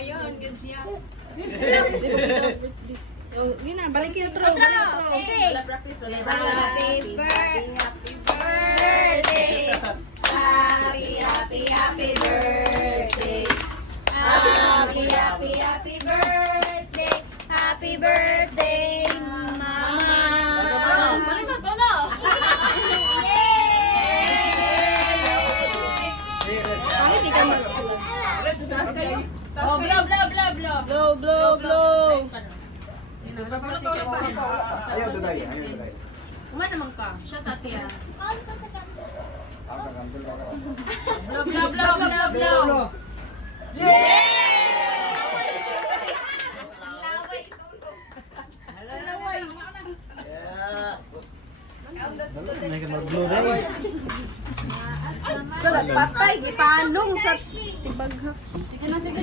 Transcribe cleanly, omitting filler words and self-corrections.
Dayon, good siya. Oh, gina, balik yung intro. Okay. Practice. Happy birthday. Happy birthday. Happy birthday. Happy birthday, Mama. Ano ba ito na? Bakit di ka mag... Oh, blow, blow, blow, blow. Blow, blow, blow. Ayaw dugay, ayaw dugay. Uma naman ka. Siya sa tiya. Ako kagandol ka. Blow, blow, blow, blow, blow. Patay, gipanong sa tibagha. Sige na, sige na.